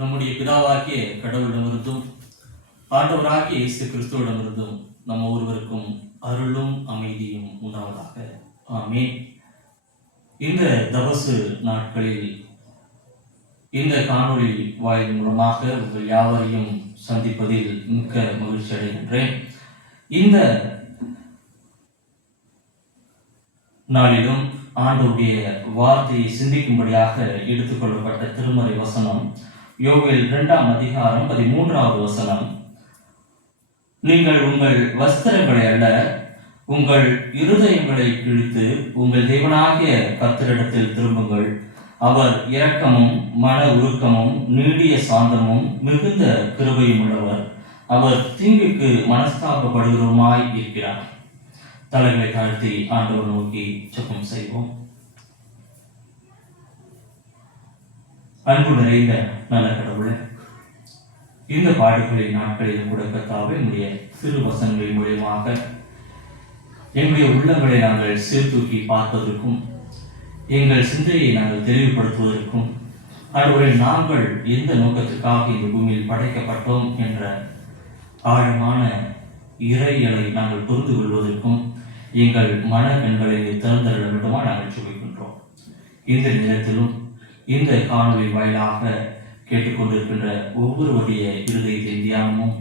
நம்முடைய பிதாவாகிய கடவுளிடமிருந்தும் ஆண்டவராகிய இயேசு கிறிஸ்துவிடமிருந்தும் நம்ம ஒருவருக்கும் அருளும் அமைதியும் உண்டாவதாக. ஆமென். இந்த தபசு நாட்களில் இந்த காணொளி வாயில் மூலமாக உங்கள் யாவரையும் சந்திப்பதில் மிக்க மகிழ்ச்சி அடைகின்றேன். இந்த நாளிலும் ஆண்டவருடைய வார்த்தையை சிந்திக்கும்படியாக எடுத்துக்கொள்ளப்பட்ட திருமறை வசனம் யோவேல் 2ஆம் அதிகாரம் 13வது வசனம். நீங்கள் உங்கள் வஸ்திரங்களை அல்ல, உங்கள் இருதயங்களை கிழித்து உங்கள் தேவனாகிய கர்த்தரிடத்தில் திரும்புங்கள். அவர் இரக்கமும் மன உருக்கமும் நீடிய சாந்தமும் மிகுந்த கிருபையும் உள்ளவர். அவர் தீங்குக்கு மனஸ்தாபப்படுகிறவருமாய் இருக்கிறார். தலைகளை தாழ்த்தி ஆண்டவர் நோக்கி ஜெபம் செய்வோம். அன்பு நிறைந்த நல்ல கடவுளே, இந்த பாடுகளின் நாட்களில் கூட கர்த்தாவே என்னுடைய சிறு வசனங்களின் மூலியமாக எங்களுடைய உள்ளங்களை நாங்கள் சீர்தூக்கி பார்ப்பதற்கும் எங்கள் சிந்தையை நாங்கள் தெளிவுபடுத்துவதற்கும் ஆண்டவரே, நாங்கள் எந்த நோக்கத்துக்காக இந்த பூமியில் படைக்கப்பட்டோம் என்ற ஆழமான இறையலை நாங்கள் புரிந்து கொள்வதற்கும் எங்கள் மன கண்களை திறந்தள்ள வேண்டுமா நாங்கள் சுவைக்கின்றோம். இந்த நேரத்திலும் இந்த காணொலி வாயிலாக கேட்டுக்கொண்டிருக்கின்ற ஒவ்வொருவருடைய இருதயத்தின் தியானமும்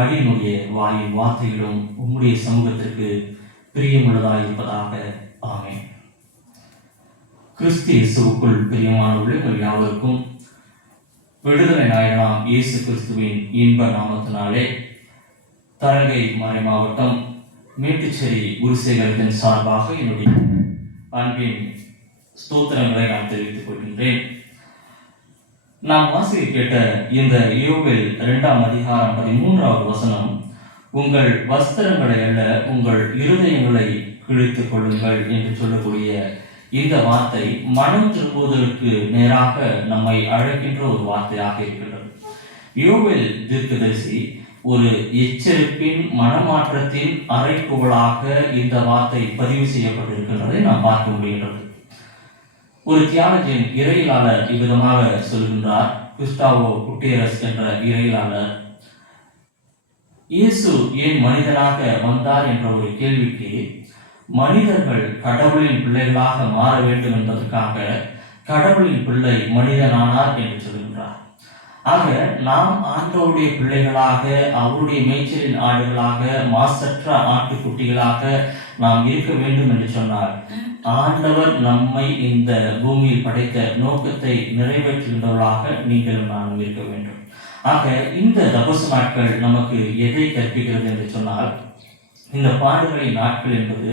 அடியினுடைய வாயின் வார்த்தைகளும் உம்முடைய சமூகத்திற்கு பிரியமுள்ளதாக இருப்பதாக. ஆமென். கிறிஸ்து இயேசுவுக்குள் பிரியமானவர்கள் யாவருக்கும் விடுதலை நாயகனாம் இயேசு கிறிஸ்துவின் இன்ப நாமத்தினாலே தரங்கை மறை மாவட்டம் மேட்டுச்சேரி குருசேகரத்தின் சார்பாக என்னுடைய அன்பின் ஸ்தோத்திரங்களை நான் தெரிவித்துக் கொள்கின்றேன். நாம் வாசிக்க கேட்ட இந்த யோவேல் 2ஆம் அதிகாரம் 13வது வசனம், உங்கள் வஸ்திரங்களை அல்ல உங்கள் இருதயங்களை கிழித்துக் கொள்ளுங்கள் என்று சொல்லக்கூடிய இந்த வார்த்தை மனம் திரும்புவதற்கு நேராக நம்மை அழைக்கின்ற ஒரு வார்த்தையாக இருக்கின்றது. யோவேல் தீர்க்கதரிசி ஒரு எச்சரிப்பின் மனமாற்றத்தின் அறைகூவலாக இந்த வார்த்தை பதிவு செய்யப்பட்டிருக்கின்றதை நாம் பார்க்க முடிகின்றது. ஒரு தியாலஜியன் இறையியலாளர் இவ்விதமாக சொல்கின்றார். குஸ்டாவோ குட்டேரஸ் என்ற இறையியலாளர், இயேசு ஏன் மனிதனாக வந்தார் என்ற ஒரு கேள்விக்கு மனிதர்கள் கடவுளின் பிள்ளைகளாக மாற வேண்டும் என்பதற்காக கடவுளின் பிள்ளை மனிதனானார் என்று சொல்கின்றார். ஆக நாம் ஆண்டவருடைய பிள்ளைகளாக, அவருடைய மேய்ச்சலின் ஆடுகளாக, மாசற்ற ஆட்டுக்குட்டிகளாக நாம் இருக்க வேண்டும் என்று சொன்னார் ஆண்டவர் நம்மை இந்த பூமியில் படைத்த நோக்கத்தை நிறைவேற்றுகின்றவர்களாக நீங்களும் நானும் இருக்க வேண்டும். ஆக இந்த தபசு நாட்கள் நமக்கு எதை கற்பிக்கிறது என்று சொன்னால், இந்த பாடுகளின் நாட்கள் என்பது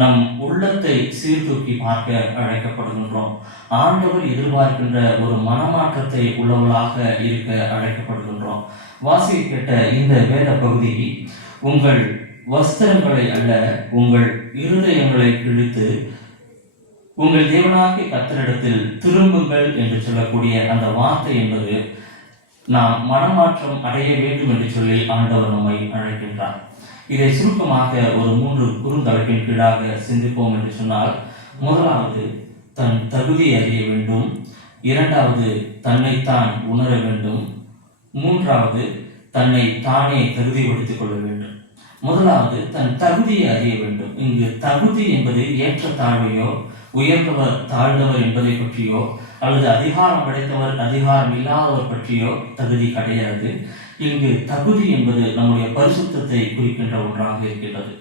நம் உள்ளத்தை சீர்தூக்கி பார்க்க அழைக்கப்படுகின்றோம். ஆண்டவர் எதிர்பார்க்கின்ற ஒரு மனமாற்றத்தை உள்ளவர்களாக இருக்க அழைக்கப்படுகின்றோம். வாசிக்க கேட்ட இந்த வேத பகுதி, உங்கள் வஸ்திரங்களை அல்ல உங்கள் இருதயங்களை கிழித்து உங்கள் தேவனாகிய கர்த்தரிடத்தில் திரும்புங்கள் என்று சொல்லக்கூடிய அந்த வார்த்தை என்பது நாம் மனமாற்றம் அடைய வேண்டும் என்று சொல்லி ஆண்டவர் நம்மை அழைக்கின்றார். இதை சுருக்கமாக ஒரு 3 குறுந்தலைப்பின் கீழாக சிந்திப்போம் என்று சொன்னால், முதலாவது தன் தகுதி அறிய வேண்டும், 2வது தன்னைத்தான் உணர வேண்டும், 3வது தன்னை தானே தகுதிப்படுத்திக் கொள்ள வேண்டும். முதலாவது தன் தகுதியை அறிய வேண்டும். இங்கு தகுதி என்பது ஏற்றத்தாழ்வையோ, உயர்ந்தவர் தாழ்ந்தவர் என்பதை பற்றியோ, அல்லது அதிகாரம் படைத்தவர் அதிகாரம் இல்லாதவர் பற்றியோ தகுதி கிடையாது. இங்கு தகுதி என்பது நம்முடைய பரிசுத்தத்தை குறிக்கின்ற ஒன்றாக இருக்கின்றது.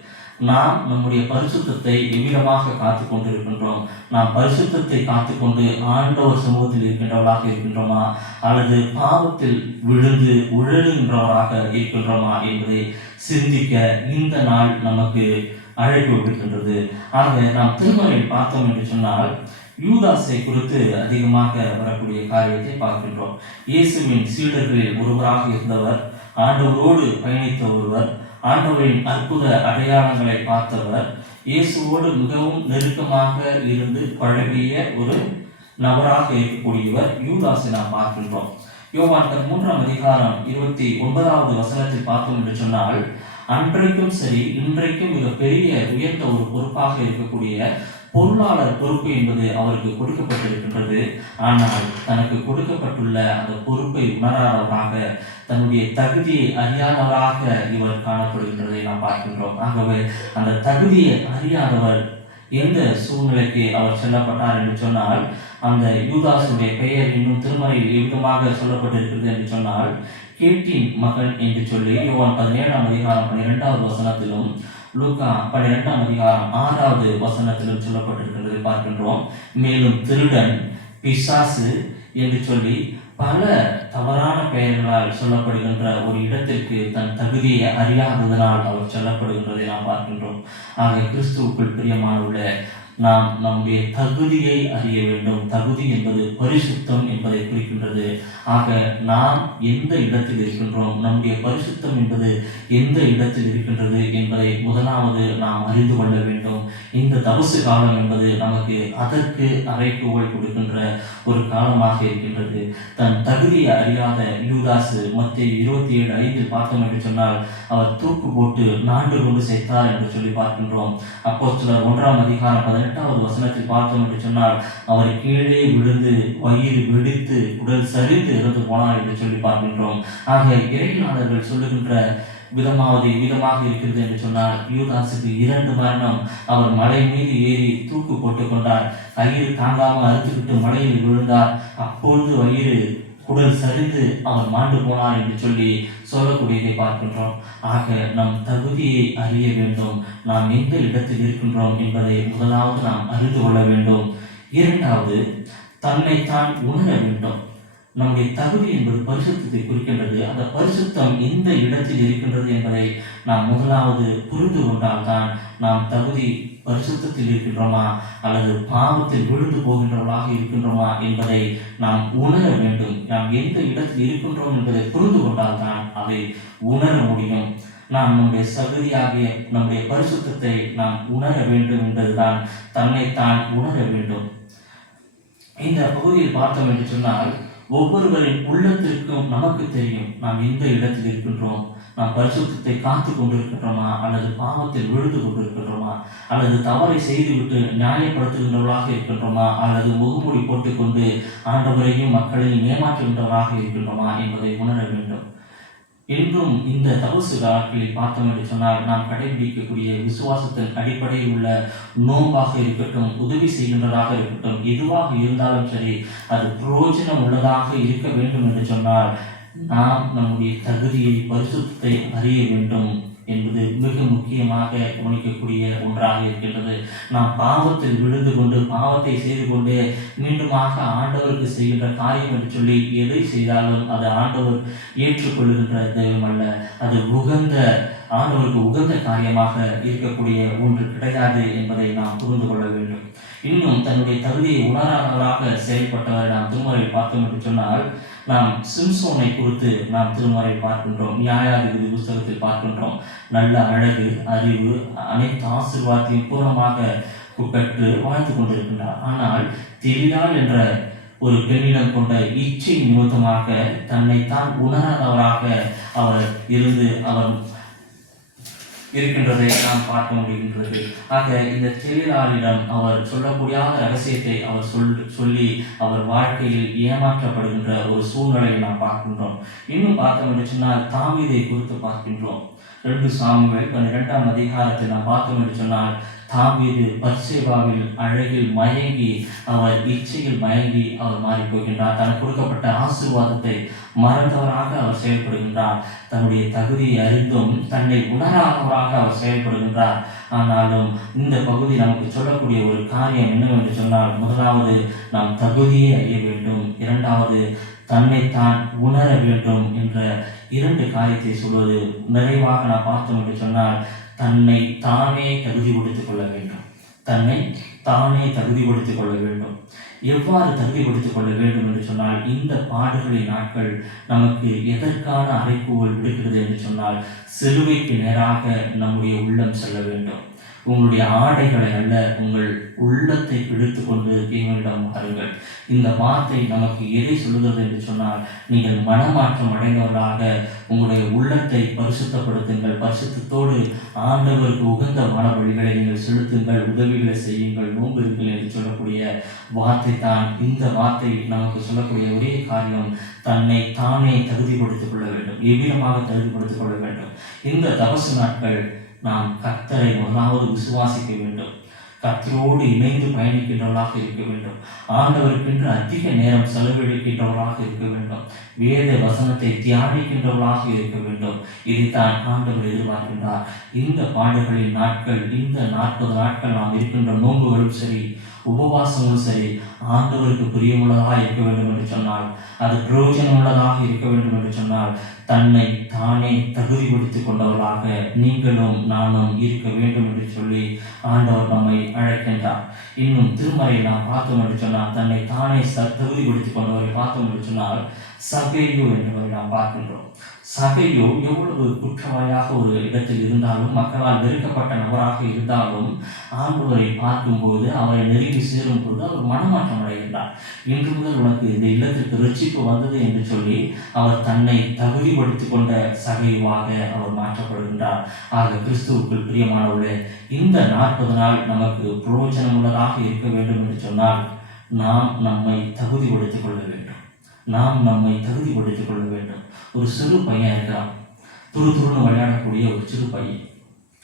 நாம் நம்முடைய பரிசுத்தத்தை எவ்விதமாக காத்து கொண்டிருக்கின்றோம்? நாம் பரிசுத்தத்தை காத்துக்கொண்டு ஆண்டவர் சமூகத்தில் இருக்கின்றவர்களாக இருக்கின்றோமா, அல்லது பாவத்தில் விழுந்து உழலுகின்றவராக இருக்கின்றோமா என்பதை சிந்திக்க இந்த நாள் நமக்கு அழைப்பு விடுக்கின்றது. ஆக நாம் திருமறையில் பார்த்தோம் என்று சொன்னால், யூதாசை குறித்து அதிகமாக வரக்கூடிய காரியத்தை பார்க்கின்றோம். இயேசுவின் சீடர்களில் ஒருவராக இருந்தவர், ஆண்டவரோடு பயணித்த ஒருவர், ஆண்டவரின் அற்புத அடையாளங்களை பார்த்தவர், இயேசுவோடு மிகவும் நெருக்கமாக இருந்து பழகிய ஒரு நபராக இருக்கக்கூடியவர் யூதாசை நாம் பார்க்கின்றோம். யோவான் 3ஆம் அதிகாரம் 29வது வசனத்தில் பார்த்தோம் என்று சொன்னால், அன்றைக்கும் சரி இன்றைக்கும் மிகப்பெரிய உயர்ந்த ஒரு பொறுப்பாக இருக்கக்கூடிய பொருளாளர் பொறுப்பு என்பது அவருக்கு கொடுக்கப்பட்டிருக்கின்றது. ஆனால் தனக்கு கொடுக்கப்பட்டுள்ள அந்த பொறுப்பை உணராதவராக, தன்னுடைய தகுதியை அறியாதவராக இவர் காணப்படுகின்றதை நாம் பார்க்கின்றோம். ஆகவே அந்த தகுதியை அறியாதவர் எந்த சூழ்நிலைக்கு அவர் செல்லப்பட்டார் என்று சொன்னால், அந்த யூதாசுடைய பெயர் இன்னும் திருமறையில் விதமாக சொல்லப்பட்டிருக்கிறது என்று சொன்னால், கேட்டின் மகன் என்று சொல்லி யோவான் 17ஆம் அதிகாரம் 12வது வசனத்திலும் லூக்கா 12ஆம் அதிகாரம் 6வது வசனத்திலும் சொல்லப்பட்டிருக்கிறது பார்க்கின்றோம். மேலும் திருடன், பிசாசு என்று சொல்லி பல தவறான பெயர்களால் சொல்லப்படுகின்ற ஒரு இடத்திற்கு தன் தகுதியை அறியாததனால் அவர் சொல்லப்படுகின்றதை நாம் பார்க்கின்றோம். ஆக கிறிஸ்துவுக்குள் பிரியமானவுள்ள நாம் நம்முடைய தகுதியை அறிய வேண்டும். தகுதி என்பது பரிசுத்தம் என்பதை குறிக்கின்றது. ஆக நாம் எந்த இடத்தில் இருக்கின்றோம், நம்முடைய பரிசுத்தம் என்பது எந்த இடத்தில் இருக்கின்றது என்பதை முதலாவது நாம் அறிந்து கொள்ள வேண்டும். இந்த தபசு காலம் என்பது நமக்கு அதற்கு அறைகூவல் கொடுக்கின்ற ஒரு காலமாக இருக்கின்றது. தன் தகுதியை அறியாத யூதாசு மத்தேயு 27:5 பார்த்தோம் என்று சொன்னால், அவர் தூக்கு போட்டு நாண்டு கொண்டு செத்தார் என்று சொல்லி பார்க்கின்றோம். அப்போஸ்தலர் 1ஆம் அதிகாரம் 18வது வசனத்தில் பார்த்தோம் என்று சொன்னால், அவர் கீழே விழுந்து வயிறு வெடித்து உடல் சரிந்து இறந்து போனார் என்று சொல்லி பார்க்கின்றோம். ஆக இறையாளர்கள் சொல்லுகின்ற விதமாக இருக்கிறது என்று சொன்னால், யூதாசுக்கு 2 மரணம். அவர் மலை மீது ஏறி தூக்கு போட்டுக் கொண்டார், கயிறு தாங்காமல் அறுத்துவிட்டு மலையில் விழுந்தார், அப்பொழுது வயிறு குடல் சரிந்து அவர் மாண்டு போனார் என்று சொல்லி சொல்லக்கூடியதை பார்க்கின்றோம். ஆக நம் தகுதியை அறிய வேண்டும். நாம் எந்த இடத்தில் இருக்கின்றோம் என்பதை முதலாவது நாம் அறிந்து கொள்ள வேண்டும். இரண்டாவது, தன்னைத்தான் உணர வேண்டும். நம்முடைய தகுதி என்பது பரிசுத்தத்தை குறிக்கின்றது. அந்த பரிசுத்தம் எந்த இடத்தில் இருக்கின்றது என்பதை நாம் முதலாவது புரிந்து கொண்டால்தான் நாம் தகுதி பரிசுத்தத்தில் இருக்கின்றோமா அல்லது பாவத்தில் விழுந்து போகின்றவர்களாக இருக்கின்றோமா என்பதை நாம் உணர வேண்டும். நாம் எந்த இடத்தில் இருக்கின்றோம் என்பதை புரிந்து கொண்டால்தான் அதை உணர முடியும். நாம் நம்முடைய தகுதியாகிய நம்முடைய பரிசுத்தத்தை நாம் உணர வேண்டும் என்பதுதான் தன்னைத்தான் உணர வேண்டும். இந்த பகுதியில் பார்த்தோம் என்று சொன்னால், ஒவ்வொருவரின் உள்ளத்திற்கும் நமக்கு தெரியும் நாம் எந்த இடத்தில் இருக்கின்றோம். நாம் பரிசுத்தத்தை காத்து கொண்டிருக்கின்றோமா அல்லது பாவத்தில் விழுந்து கொண்டிருக்கின்றோமா, அல்லது தவறை செய்துவிட்டு நியாயப்படுத்துகின்றவர்களாக இருக்கின்றோமா, அல்லது முகமூடி போட்டுக்கொண்டு ஆண்டவரையும் மக்களையும் ஏமாற்றுகின்றவராக இருக்கின்றோமா என்பதை உணர வேண்டும். என்றும் இந்த தபசு நாட்களில் பார்த்தோம் என்று சொன்னால், நாம் கடைபிடிக்கக்கூடிய விசுவாசத்தின் அடிப்படையில் உள்ள நோம்பாக இருக்கட்டும், உதவி செய்கின்றதாக இருக்கட்டும், எதுவாக இருந்தாலும் சரி, அது பிரயோஜனம் உள்ளதாக இருக்க வேண்டும் என்று சொன்னால், நாம் நம்முடைய தகுதியை பரிசுத்தத்தை அறிய வேண்டும் என்பது மிக முக்கியமாக கவனிக்கக்கூடிய ஒன்றாக இருக்கின்றது. நாம் பாவத்தில் விழுந்து கொண்டு பாவத்தை செய்து கொண்டு மீண்டுமாக ஆண்டவருக்கு செய்கின்ற காரியம் என்று சொல்லி எதை செய்தாலும் அது ஆண்டவர் ஏற்றுக்கொள்ளுகின்ற தெய்வம் அல்ல. அது ஆண்டவருக்கு உகந்த காரியமாக இருக்கக்கூடிய ஒன்று கிடையாது என்பதை நாம் புரிந்து கொள்ள வேண்டும். இன்னும் தன்னுடைய தகுதியை உணராதவராக செயல்பட்டவரை நாம் திருமறையில் பார்த்தோம் என்று சொன்னால், நாம் சிம்சோனை குறித்து நாம் திருமறையில் பார்க்கின்றோம், நியாயாதிபதி புஸ்தகத்தில் பார்க்கின்றோம். நல்ல அழகு, அறிவு, அனைத்து ஆசீர்வாதத்தையும் பூர்ணமாக பெற்று வாழ்ந்து கொண்டிருக்கின்றார். ஆனால் தெளிதால் என்ற ஒரு பெண்ணிடம் கொண்ட இச்சை நிமித்தமாக தன்னைத்தான் உணராதவராக அவர் இருக்கின்றதை நாம் பார்க்க முடிகின்றது. ஆக இந்த தெளிலாளிடம் அவர் சொல்லக்கூடிய ரகசியத்தை அவர் சொல்லி அவர் வாழ்க்கையில் ஏமாற்றப்படுகின்ற ஒரு சூழ்நிலையை நாம் பார்க்கின்றோம். இன்னும் பார்த்தோம் என்று சொன்னால், தாவீதை குறித்து பார்க்கின்றோம். 2 சாமுவேல் 12ஆம் அதிகாரத்தில் நாம் பார்த்தோம் என்று சொன்னால், தாவீது பத்சேபாவில் அழகில் மயங்கி அவர் இச்சையில் மயங்கி அவர் மாறி போகின்றார். தனக்கு கொடுக்கப்பட்ட ஆசீர்வாதத்தை மறந்தவராக அவர் செயல்படுகின்றார். தன்னுடைய தகுதியை அறிந்தும் தன்னை உணராதவராக அவர் செயல்படுகின்றார். ஆனாலும் இந்த பகுதி நமக்கு சொல்லக்கூடிய ஒரு காரியம் என்னவென்று சொன்னால், முதலாவது நாம் தகுதியை அறிய வேண்டும், இரண்டாவது தன்னைத்தான் உணர வேண்டும் என்ற 2 காரியத்தை சொல்வது நிறைவாக நான் பார்த்தோம் என்று சொன்னால், தன்னை தானே தகுதிப்படுத்திக் கொள்ள வேண்டும். தன்னை தானே தகுதிப்படுத்திக் கொள்ள வேண்டும். எவ்வாறு தகுதிப்படுத்திக் கொள்ள வேண்டும் என்று சொன்னால், இந்த பாடுகளின் நாட்கள் நமக்கு எதற்கான அறைகூவல் விடுகிறது என்று சொன்னால், சிலுவைக்கு நேராக நம்முடைய உள்ளம் செல்ல வேண்டும். உங்களுடைய ஆடைகளை அல்ல, உங்கள் உள்ளத்தை பிடித்து கொண்டு தேவனிடம் வாருங்கள். இந்த வார்த்தை நமக்கு எதை சொல்லுகிறது என்று சொன்னால், நீங்கள் மனமாற்றம் அடைந்தவர்களாக உங்களுடைய உள்ளத்தை பரிசுத்தப்படுத்துங்கள். பரிசுத்தத்தோடு ஆண்டவருக்கு உகந்த வழிகளை நீங்கள் செலுத்துங்கள், உதவிகளை செய்யுங்கள், நோன்பு இருங்கள் என்று சொல்லக்கூடிய வார்த்தை தான். இந்த வார்த்தை நமக்கு சொல்லக்கூடிய ஒரே காரியம், தன்னை தானே தகுதிப்படுத்திக் கொள்ள வேண்டும். எவ்விதமாக தகுதிப்படுத்திக் கொள்ள வேண்டும்? இந்த தபசு நாட்கள் நாம் கர்த்தரை முதலாவது விசுவாசிக்க வேண்டும். கர்த்தரோடு இணைந்து பயணிக்கின்றவர்களாக இருக்க வேண்டும். ஆண்டவருக்கென்று அதிக நேரம் செலவழிக்கின்றவர்களாக இருக்க வேண்டும். வேத வசனத்தை தியானிக்கின்றவர்களாக இருக்க வேண்டும். இதைத்தான் ஆண்டவர் எதிர்பார்க்கின்றார். இந்த பாடுகளின் நாட்கள், இந்த 40 நாட்கள் நாம் இருக்கின்ற நோன்புகளும் சரி, உபவாசங்களும் சரி, ஆண்டவருக்கு பிரியமுள்ளதாக இருக்க வேண்டும் என்று சொன்னால், அது பிரயோஜனமுள்ளதாக இருக்க வேண்டும் என்று சொன்னால், தன்னை தானே தகுதிப்படுத்திக் கொண்டவர்களாக நீங்களும் நானும் இருக்க வேண்டும் என்று சொல்லி ஆண்டவர் நம்மை அழைக்கின்றார். இன்னும் திருமறையில் நாம் பார்த்தோம் என்று சொன்னால், தன்னை தானே தகுதிப்படுத்திக் கொண்டவரை பார்த்தோம் என்று சொன்னால், சகேயு என்பவரை நாம் பார்க்கின்றோம். சகேயு எவ்வளவு குற்றவாளியாக ஒரு இடத்தில் இருந்தாலும், மக்களால் வெறுக்கப்பட்ட நபராக இருந்தாலும், ஆண்டவரை பார்க்கும்போது, அவரை நெருங்கி சேரும் போது அவர் மனமாற்றம் அடைகின்றார். இன்று முதல் உனக்கு இந்த இல்லத்திற்கு ரட்சிப்பு வந்தது என்று சொல்லி அவர் தன்னை தகுதிப்படுத்திக் கொண்ட சகைவாக அவர் மாற்றப்படுகின்றார். ஆக கிறிஸ்துவுக்குள் பிரியமானவர்களே, இந்த 40 நாள் நமக்கு பிரயோஜனமுள்ளதாக இருக்க வேண்டும் என்று சொன்னால், நாம் நம்மை தகுதிப்படுத்திக் கொள்ள வேண்டும். நாம் நம்மை தகுதிப்படுத்திக் கொள்ள வேண்டும். ஒரு சிறு பையன் இருக்கிறான், துருன்னு விளையாடக்கூடிய ஒரு சிறு பையன்.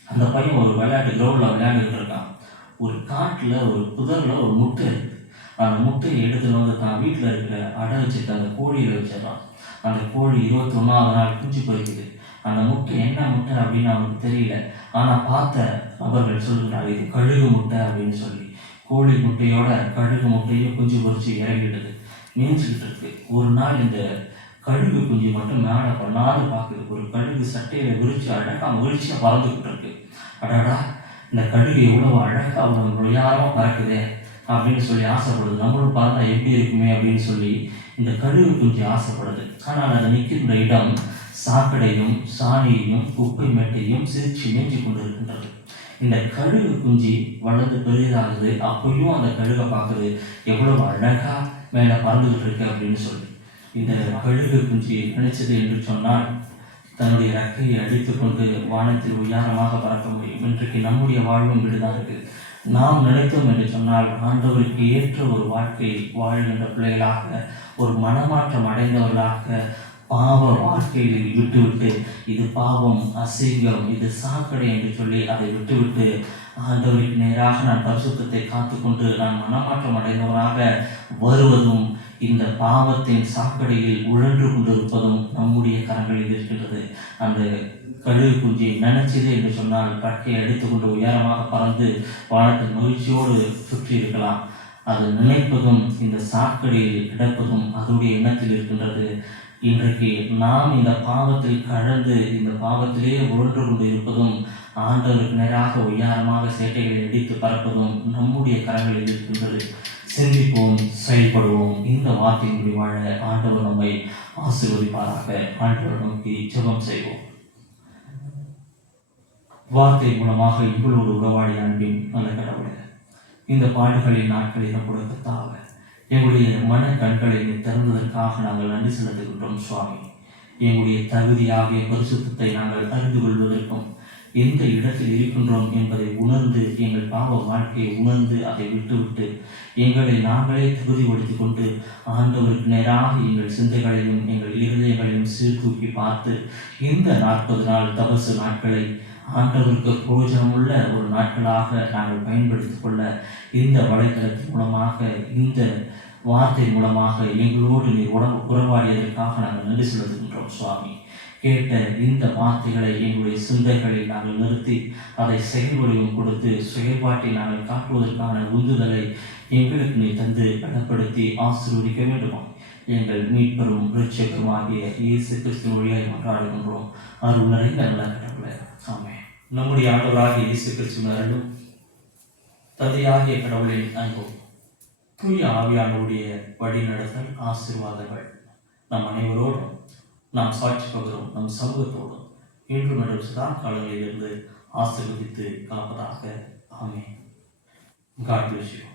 அந்த பையன் ஒரு விளையாட்டு கிரவுண்டில் விளையாண்டுட்டு இருக்கான். ஒரு காட்டில் ஒரு புதரில் ஒரு முட்டை இருக்குது. அந்த முட்டையை எடுத்துகிட்டு வந்து தான் வீட்டில் இருக்கிற அடை வச்சுட்டு அந்த கோழியில் வச்சிடறான். அந்த கோழி 21ஆவது நாள் குஞ்சு பொறிக்குது. அந்த முட்டை என்ன முட்டை அப்படின்னு அவனுக்கு தெரியல. ஆனால் பார்த்த நபர்கள் சொல்லுகிறார், இது கழுகு முட்டை அப்படின்னு சொல்லி. கோழி முட்டையோட கழுகு முட்டையும் குஞ்சு பொறிச்சு இறங்கிடுது, மேய்ஞ்சிக்கிட்டு இருக்கு. ஒரு நாள் இந்த கழுகு குஞ்சு மட்டும் மேலே பண்ணாது பார்க்குது. ஒரு கழுகு சட்டையில் விரிச்சு அழகாக மகிழ்ச்சியாக பறந்துக்கிட்டு இருக்கு. அடாடா, இந்த கழுகு எவ்வளோ அழகாக அவ்வளோ நொய்யாரமாக பறக்குதே அப்படின்னு சொல்லி ஆசைப்படுது. நம்மளும் பறந்தால் எப்படி இருக்குமே அப்படின்னு சொல்லி இந்த கழுகு குஞ்சு ஆசைப்படுது. ஆனால் அதை நிற்கின்ற இடம் சாக்கடையும் சாணியையும் குப்பை மேட்டையும் சிரிச்சு மேய்ச்சி கொண்டு இருக்கின்றது. இந்த கழுகு குஞ்சு வளர்ந்து பெரிதாகுது. அப்பையும் அந்த கழுகை பார்க்குது, எவ்வளவு அழகா மேலே பறந்துகிட்டு இருக்கு அப்படின்னு சொல்லி. இந்த கழுகு குஞ்சு நினைச்சது என்று சொன்னால், தன்னுடைய ரெக்கையை அடித்து கொண்டு வானத்தில் உயரமாக பறக்க முடியும். இன்றைக்கு நம்முடைய வாழ்வும் விடுதான் இருக்கு. நாம் நினைத்தோம் என்று சொன்னால், ஆண்டவருக்கு ஏற்ற ஒரு வாழ்க்கை வாழ்கின்ற பிள்ளைகளாக, ஒரு மனமாற்றம் அடைந்தவர்களாக, பாவ வாழ்க்கையை விட்டுவிட்டு, இது பாவம், அசிங்கம், இது சாக்கடை என்று சொல்லி அதை விட்டுவிட்டு, ஆண்டவருக்கு நேராக நான் பரிசுத்தத்தை காத்துக்கொண்டு நான் மனமாற்றம் அடைந்தவராக வருவதும், இந்த பாவத்தின் சாக்கடையில் உழன்று கொண்டிருப்பதும் நம்முடைய கரங்களில் இருக்கின்றது. அந்த கழுகு குஞ்சை நினைச்சது என்று சொன்னால், பட்டையை அடித்துக்கொண்டு உயரமாக பறந்து வானத்தின் மகிழ்ச்சியோடு சுற்றி இருக்கலாம். அது நினைப்பதும் இந்த சாக்கடையில் கிடப்பதும் அதனுடைய எண்ணத்தில் இருக்கின்றது. இன்றைக்கு நாம் இந்த பாவத்தில் கலந்து இந்த பாவத்திலே உழன்று கொண்டு இருப்பதும், ஆண்டவருக்கு நேராக உயரமாக சேட்டைகளை அடித்து பறப்பதும் நம்முடைய கரங்களில் இருக்கின்றது. சிந்திப்போம், செயல்படுவோம். இந்த வார்த்தையின்படி வாழ ஆண்டவர் நம்மை ஆசீர்வதிப்பாராக. ஆண்டவர் நோக்கி ஜெபம் செய்வோம். வார்த்தை மூலமாக இவளோடு உறவாடி அன்பின் நல்ல கடவுளே, இந்த பாடுகளின் நாட்களில் நம்முடைய கர்த்தாவே, எங்களுடைய மன கண்களை திறந்ததற்காக நாங்கள் நன்றி செலுத்துகின்றோம் சுவாமி. எங்களுடைய தகுதியாகிய பரிசுத்தத்தை நாங்கள் அறிந்து கொள்வதற்கும், எந்த இடத்தில் இருக்கின்றோம் என்பதை உணர்ந்து, எங்கள் பாவ வாழ்க்கையை உணர்ந்து அதை விட்டுவிட்டு எங்களை நாங்களே தகுதிப்படுத்திக் கொண்டு ஆண்டவருக்கு நேராக எங்கள் சிந்தைகளையும் எங்கள் இருதயங்களையும் சீர்தூக்கி பார்த்து, இந்த 40 நாள் தபசு நாட்களை ஆண்டவருக்கு பிரயோஜனமுள்ள ஒரு நாட்களாக நாங்கள் பயன்படுத்திக் கொள்ள, இந்த வலைத்தளத்தின் மூலமாக, இந்த வார்த்தை மூலமாக எங்களோடு நீர் உறவாடியதற்காக நாங்கள் நன்றி செலுத்துகின்றோம் சுவாமி. கேட்ட இந்த வார்த்தைகளை எங்களுடைய சிந்தைகளில் நாங்கள் நிறுத்தி அதை செயல்வடிவம் கொடுத்து செயல்பாட்டை நாங்கள் காட்டுவதற்கான உந்துதலை எங்களுக்கு நீ தந்து பலப்படுத்தி ஆசீர்வதிக்க வேண்டுமா? எங்கள் மீட்பரும் இரட்சகருமாகிய இயேசு கிறிஸ்து வழியாய் கொண்டாடுகின்றோம். அருள் நிறைந்த நல்ல கடவுளே, ஆமென். நம்முடைய ஆண்டவராகிய இயேசு கிறிஸ்துவின் அருளும் தந்தையாகிய கடவுளின் அன்பும் தூய ஆவியானவருடைய வழி நடத்தல் ஆசீர்வாதங்கள் நம் அனைவரோடும், நாம் சாட்சி பகரும் நம் சமூகத்தோடும் இன்று நடுவு சதா காலங்களிலிருந்து ஆசீர்வதித்து காப்பதாக. ஆமென். God bless you.